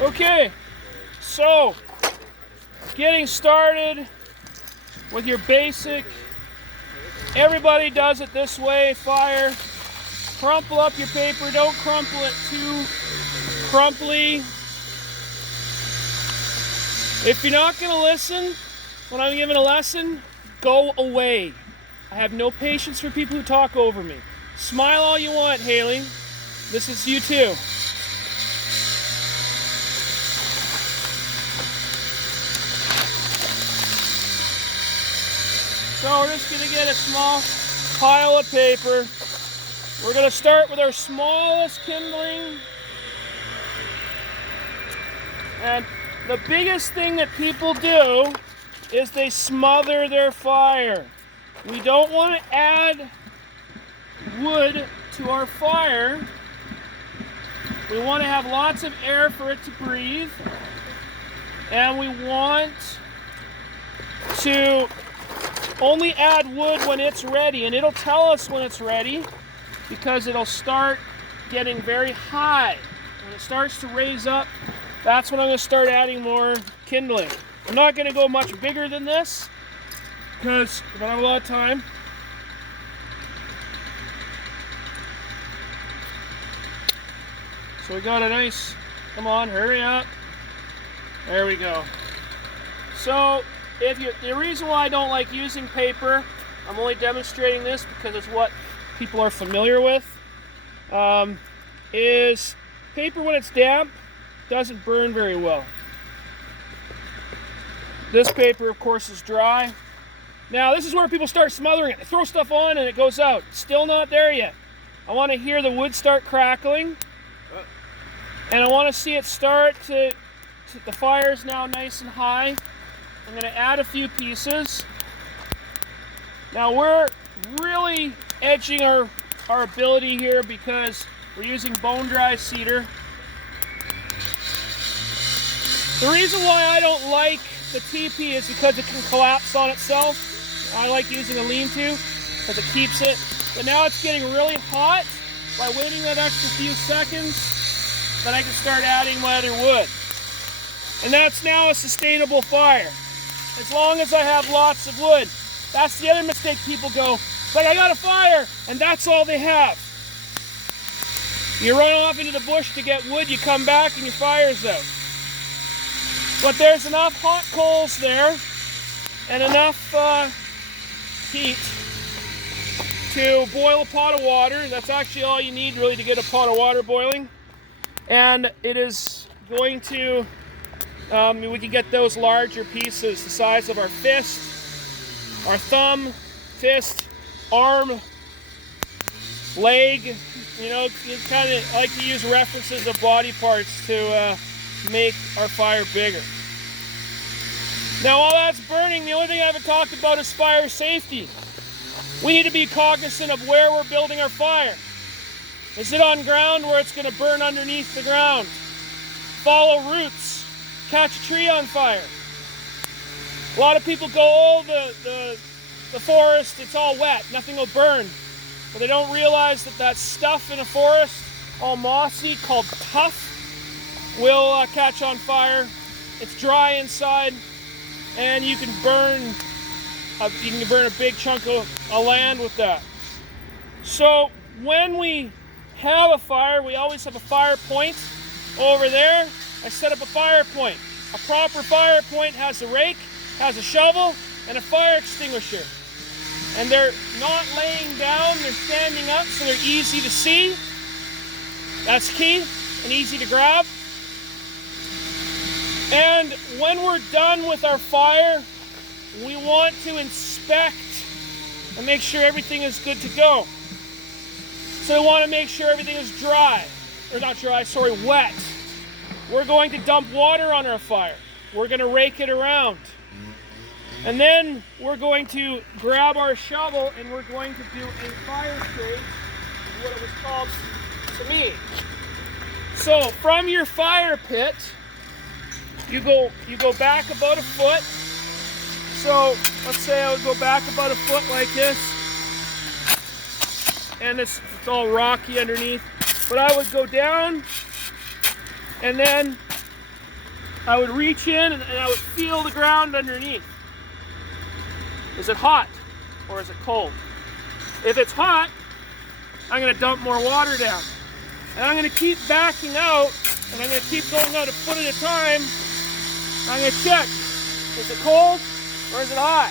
Okay, so getting started with your basic, everybody does it this way, fire. Crumple up your paper, don't crumple it too crumply. If you're not going to listen when I'm giving a lesson, go away. I have no patience for people who talk over me. Smile all you want, Haley. This is you too. So we're just going to get a small pile of paper. We're going to start with our smallest kindling. And the biggest thing that people do is they smother their fire. We don't want to add wood to our fire. We want to have lots of air for it to breathe. And we want to only add wood when it's ready. And it'll tell us when it's ready because it'll start getting very high. When it starts to raise up, that's when I'm going to start adding more kindling. I'm not going to go much bigger than this because I don't have a lot of time. So we got a nice, come on, hurry up. There we go. So the reason why I don't like using paper, I'm only demonstrating this because it's what people are familiar with, is paper when it's damp doesn't burn very well. This paper, of course, is dry. Now, this is where people start smothering it. They throw stuff on and it goes out. Still not there yet. I want to hear the wood start crackling. And I want to see it start to the fire's now nice and high. I'm going to add a few pieces. Now, we're really edging our ability here because we're using bone-dry cedar. The reason why I don't like the teepee is because it can collapse on itself. I like using a lean-to because it keeps it. But now it's getting really hot. By waiting that extra few seconds, then I can start adding my other wood. And that's now a sustainable fire. As long as I have lots of wood. That's the other mistake people go, it's like I got a fire, and that's all they have. You run off into the bush to get wood, you come back and your fire's out. But there's enough hot coals there and enough heat to boil a pot of water. That's actually all you need really to get a pot of water boiling. And it is going to, we can get those larger pieces the size of our fist, our thumb, fist, arm, leg. You know, you kind of like to use references of body parts to make our fire bigger. Now, while that's burning, the only thing I haven't talked about is fire safety. We need to be cognizant of where we're building our fire. Is it on ground where it's going to burn underneath the ground? Follow roots. Catch a tree on fire. A lot of people go, oh, the forest, it's all wet, nothing will burn. But they don't realize that that stuff in a forest, all mossy, called tuff, will catch on fire. It's dry inside, and you can burn a big chunk of land with that. So when we have a fire, we always have a fire point over there. I set up a fire point. A proper fire point has a rake, has a shovel, and a fire extinguisher. And they're not laying down, they're standing up, so they're easy to see. That's key, and easy to grab. And when we're done with our fire, we want to inspect and make sure everything is good to go. So we want to make sure everything is dry, or not dry, sorry, wet. We're going to dump water on our fire. We're going to rake it around. And then we're going to grab our shovel and we're going to do a fire stage, is what it was called to me. So from your fire pit, you go back about a foot. So let's say I would go back about a foot like this. And it's all rocky underneath. But I would go down and then I would reach in and I would feel the ground underneath. Is it hot or is it cold? If it's hot, I'm going to dump more water down. And I'm going to keep backing out, and I'm going to keep going out a foot at a time. I'm going to check, is it cold or is it hot?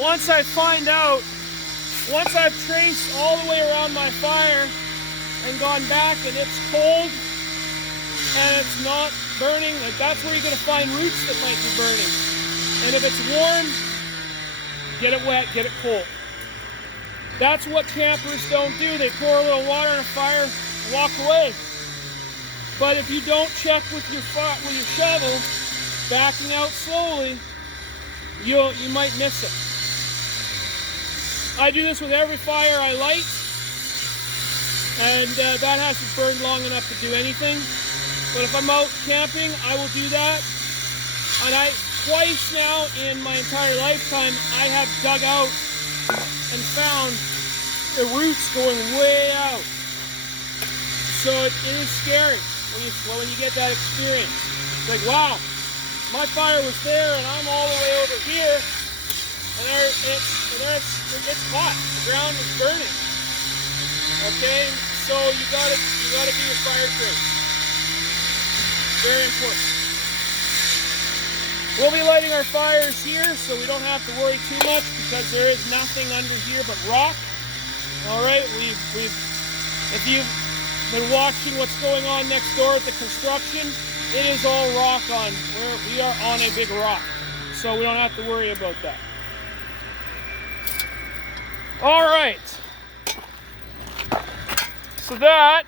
Once I find out, once I've traced all the way around my fire and gone back and it's cold and it's not burning, that's where you're going to find roots that might be burning. And if it's warm, get it wet, get it cold. That's what campers don't do. They pour a little water on a fire, walk away. But if you don't check with your shovel, backing out slowly, you might miss it. I do this with every fire I light, and that hasn't burned long enough to do anything. But if I'm out camping, I will do that. And twice now in my entire lifetime, I have dug out and found the roots going way out. So it is scary when you get that experience. It's like, wow, my fire was there and I'm all the way over here, and it's hot. The ground is burning. Okay, so you gotta do your fire trace. Very important. We'll be lighting our fires here, so we don't have to worry too much because there is nothing under here but rock. All right, if you've been watching what's going on next door at the construction, it is all rock we are on a big rock, so we don't have to worry about that. All right, so that